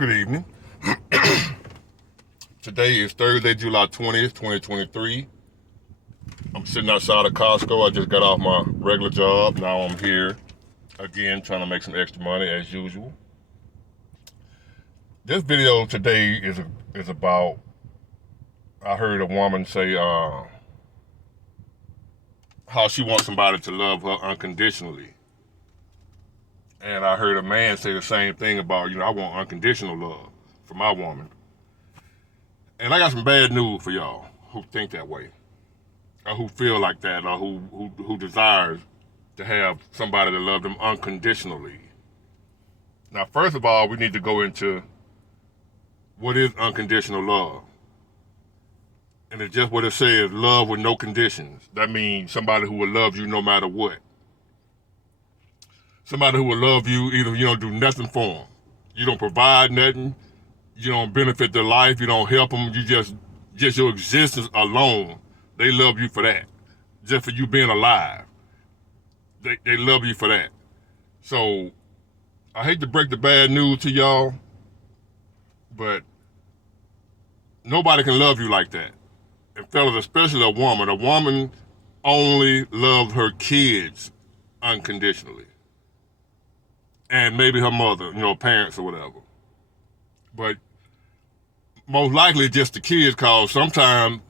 Good evening. Today is Thursday, July 20th, 2023. I'm sitting outside of Costco. I just got off my regular job. Now I'm here again trying to make some extra money as usual. This video today is about, I heard a woman say how she wants somebody to love her unconditionally. And I heard a man say the same thing about, I want unconditional love for my woman. And I got some bad news for y'all who think that way, or who feel like that, or who desires to have somebody to love them unconditionally. Now, first of all, we need to go into what is unconditional love. And it's just what it says, love with no conditions. That means somebody who will love you no matter what. Somebody who will love you either you don't do nothing for them. You don't provide nothing. You don't benefit their life. You don't help them. You just your existence alone. They love you for that. Just for you being alive. They love you for that. So, I hate to break the bad news to y'all, but nobody can love you like that. And fellas, especially a woman only loves her kids unconditionally. And maybe her mother, parents or whatever. But most likely just the kids, because sometimes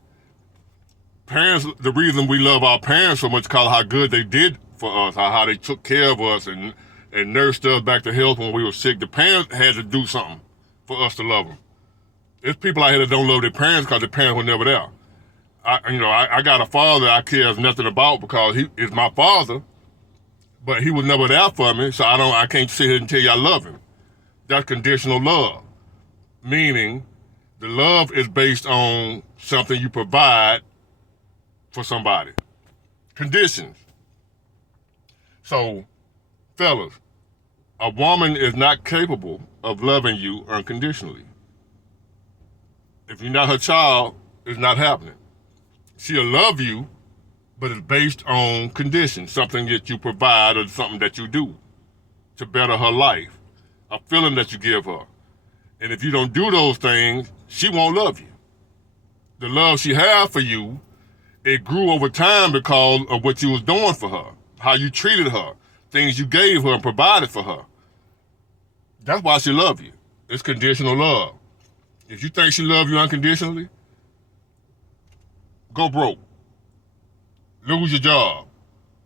parents, the reason we love our parents so much is because how good they did for us, how they took care of us and nursed us back to health when we were sick. The parents had to do something for us to love them. There's people out here that don't love their parents because their parents were never there. I got a father I care nothing about because he is my father, but he was never there for me, so I can't sit here and tell you I love him. That's conditional love. Meaning, the love is based on something you provide for somebody. Conditions. So, fellas, a woman is not capable of loving you unconditionally. If you're not her child, it's not happening. She'll love you, but it's based on conditions, something that you provide or something that you do to better her life, a feeling that you give her. And if you don't do those things, she won't love you. The love she has for you, it grew over time because of what you was doing for her, how you treated her, things you gave her and provided for her. That's why she loves you. It's conditional love. If you think she loves you unconditionally, go broke. Lose your job.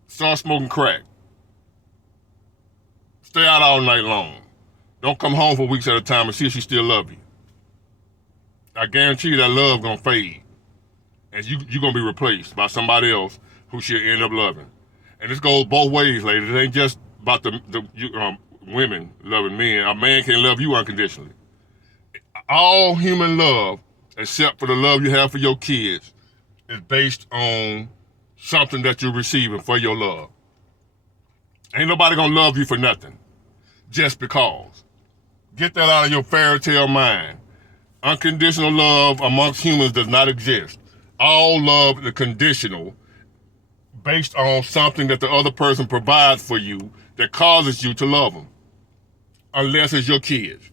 Start smoking crack. Stay out all night long. Don't come home for weeks at a time and see if she still love you. I guarantee you that love gonna fade. And you're gonna be replaced by somebody else who she'll end up loving. And this goes both ways, ladies. It ain't just about the women loving men. A man can't love you unconditionally. All human love, except for the love you have for your kids, is based on something that you're receiving for your love. Ain't nobody gonna love you for nothing, just because. Get that out of your fairy tale mind. Unconditional love amongst humans does not exist. All love is conditional, based on something that the other person provides for you that causes you to love them, unless it's your kids.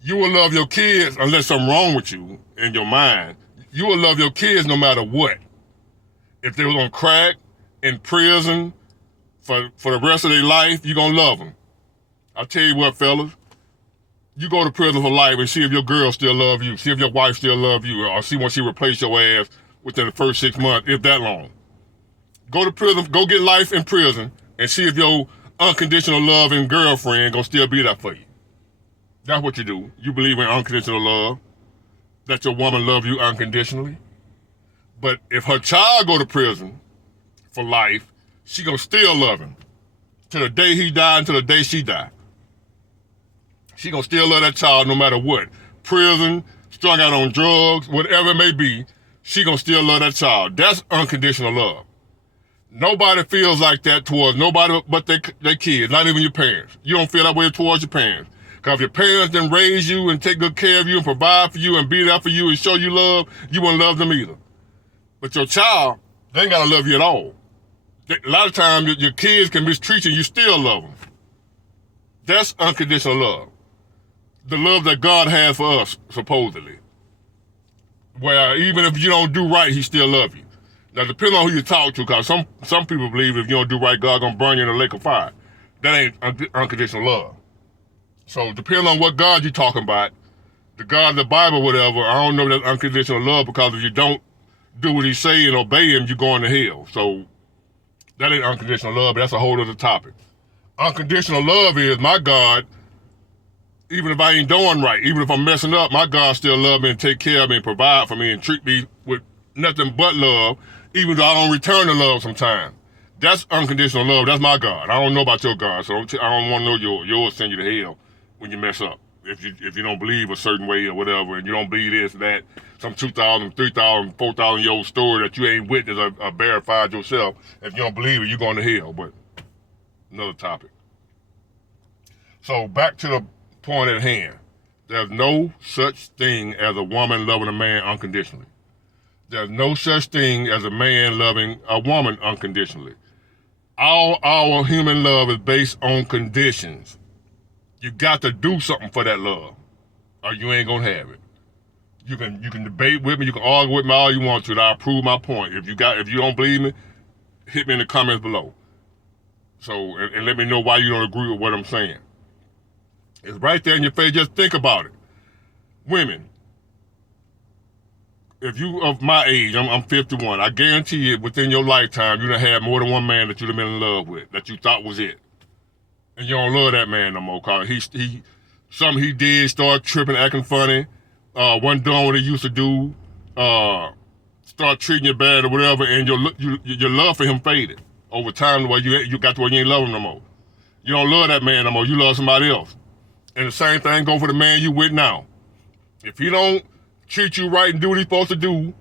You will love your kids unless something's wrong with you in your mind. You will love your kids no matter what. If they was on crack, in prison, for the rest of their life, you're going to love them. I'll tell you what, fellas. You go to prison for life and see if your girl still love you. See if your wife still love you. Or see when she replace your ass within the first 6 months, if that long. Go to prison, go get life in prison, and see if your unconditional loving girlfriend going to still be there for you. That's what you do. You believe in unconditional love. That your woman love you unconditionally. But if her child go to prison for life, she gonna still love him. To the day he die, until the day she die. She gonna still love that child no matter what. Prison, strung out on drugs, whatever it may be, she gonna still love that child. That's unconditional love. Nobody feels like that towards nobody but their kids, not even your parents. You don't feel that way towards your parents. Because if your parents didn't raise you and take good care of you and provide for you and be there for you and show you love, you wouldn't love them either. But your child, they ain't gotta love you at all. A lot of times your kids can mistreat you, you still love them. That's unconditional love. the love that God has for us, supposedly. Where even if you don't do right, he still love you. Now, depending on who you talk to, because some people believe if you don't do right, God gonna burn you in a lake of fire. That ain't unconditional love. So depending on what God you talking about, the God of the Bible, whatever, I don't know if that's unconditional love, because if you don't do what he say and obey him, you're going to hell. So that ain't unconditional love, but that's a whole other topic. Unconditional love is my God, even if I ain't doing right, even if I'm messing up, my God still love me and take care of me and provide for me and treat me with nothing but love, even though I don't return the love sometimes. That's unconditional love. That's my God. I don't know about your God, so I don't want to know yours. Yours send you to hell when you mess up. If you don't believe a certain way or whatever, and you don't believe this, that, some 2,000, 3,000, 4,000 year old story that you ain't witnessed or verified yourself, if you don't believe it, you're going to hell. But another topic. So back to the point at hand. There's no such thing as a woman loving a man unconditionally. There's no such thing as a man loving a woman unconditionally. All our human love is based on conditions. You got to do something for that love, or you ain't gonna have it. You can debate with me, you can argue with me all you want to, and I'll prove my point. If you don't believe me, hit me in the comments below. So and let me know why you don't agree with what I'm saying. It's right there in your face. Just think about it. Women, if you of my age, I'm 51, I guarantee you within your lifetime, you done had more than one man that you've been in love with, that you thought was it. And you don't love that man no more, cause something he did, started tripping, acting funny, wasn't doing what he used to do, start treating you bad or whatever, and your love for him faded over time the way you got to where you ain't love him no more. You don't love that man no more, you love somebody else. And the same thing go for the man you with now. If he don't treat you right and do what he's supposed to do,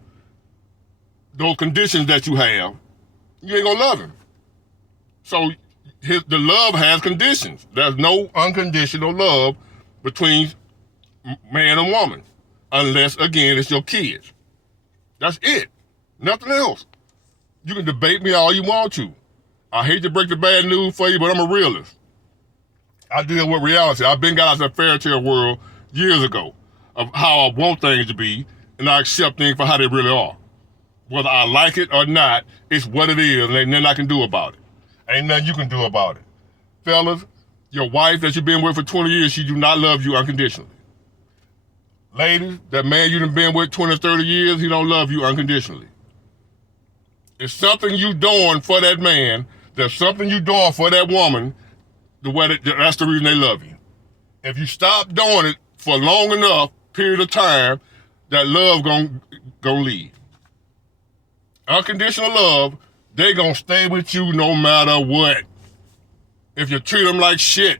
those conditions that you have, you ain't gonna love him. So the love has conditions. There's no unconditional love between man and woman, unless, again, it's your kids. That's it. Nothing else. You can debate me all you want to. I hate to break the bad news for you, but I'm a realist. I deal with reality. I've been got out of the fairy tale world years ago of how I want things to be, and I accept things for how they really are. Whether I like it or not, it's what it is, and ain't nothing I can do about it. Ain't nothing you can do about it. Fellas, your wife that you've been with for 20 years, she do not love you unconditionally. Ladies, that man you done been with 20 or 30 years, he don't love you unconditionally. It's something you doing for that man, there's something you doing for that woman, that's the reason they love you. If you stop doing it for long enough period of time, that love gonna leave. Unconditional love, they gonna stay with you no matter what. If you treat them like shit,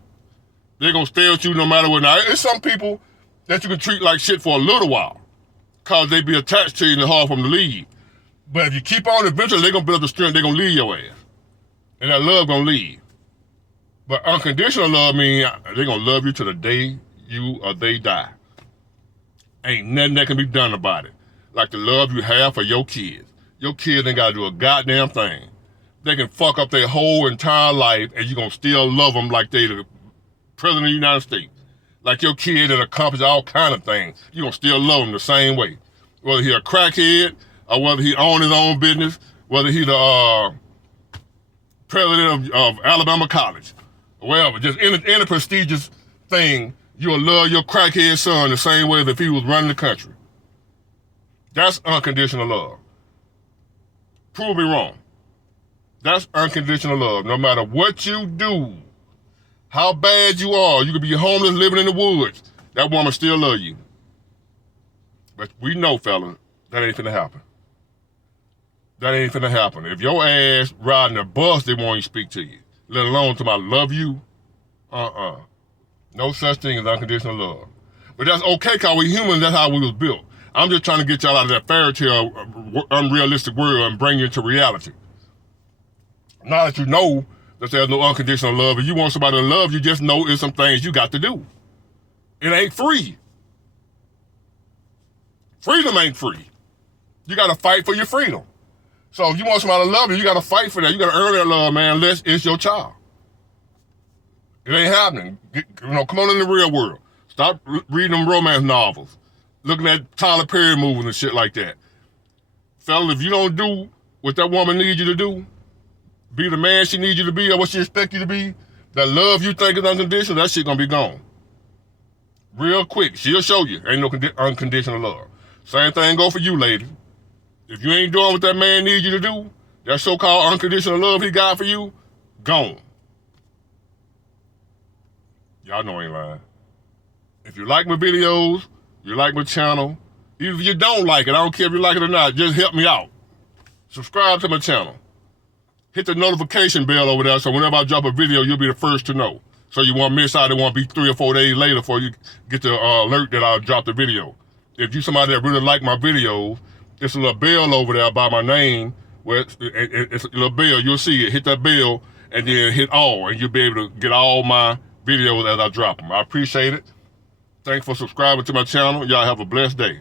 they gonna stay with you no matter what. Now, there's some people that you can treat like shit for a little while, cause they be attached to you and it's hard for them to leave. But if you keep on, eventually they gonna build the strength, they gonna leave your ass. And that love gonna leave. But unconditional love means they gonna love you to the day you or they die. Ain't nothing that can be done about it. Like the love you have for your kids. Your kids ain't gotta do a goddamn thing. They can fuck up their whole entire life and you gonna still love them like they the president of the United States. Like your kid that accomplished all kind of things. You gonna still love them the same way. Whether he a crackhead or whether he own his own business, whether he the president of Alabama College. Whatever, just any prestigious thing, you'll love your crackhead son the same way as if he was running the country. That's unconditional love. Prove me wrong. That's unconditional love. No matter what you do, how bad you are, you could be homeless living in the woods, that woman still love you. But we know, fellas, that ain't finna happen. That ain't finna happen. If your ass riding a bus, they won't even speak to you. Let alone to my love you. No such thing as unconditional love. But that's okay, because we humans, that's how we was built. I'm just trying to get y'all out of that fairy tale, unrealistic world and bring you into reality. Now that you know that there's no unconditional love, if you want somebody to love you, just know it's some things you got to do. It ain't free. Freedom ain't free. You got to fight for your freedom. So if you want somebody to love you, you got to fight for that. You got to earn that love, man, unless it's your child. It ain't happening. Come on in the real world. Stop reading them romance novels, looking at Tyler Perry movies and shit like that. Fellas, if you don't do what that woman needs you to do, be the man she needs you to be or what she expects you to be, that love you think is unconditional, that shit gonna be gone. Real quick, she'll show you. Ain't no unconditional love. Same thing go for you, lady. If you ain't doing what that man needs you to do, that so-called unconditional love he got for you, gone. Y'all know I ain't lying. If you like my videos, you like my channel, even if you don't like it, I don't care if you like it or not, just help me out. Subscribe to my channel. Hit the notification bell over there so whenever I drop a video, you'll be the first to know. So you won't miss out. It won't be 3 or 4 days later before you get the alert that I dropped the video. If you somebody that really like my videos, there's a little bell over there by my name where it's a little bell. You'll see it. Hit that bell and then hit all, and you'll be able to get all my videos as I drop them. I appreciate it. Thanks for subscribing to my channel. Y'all have a blessed day.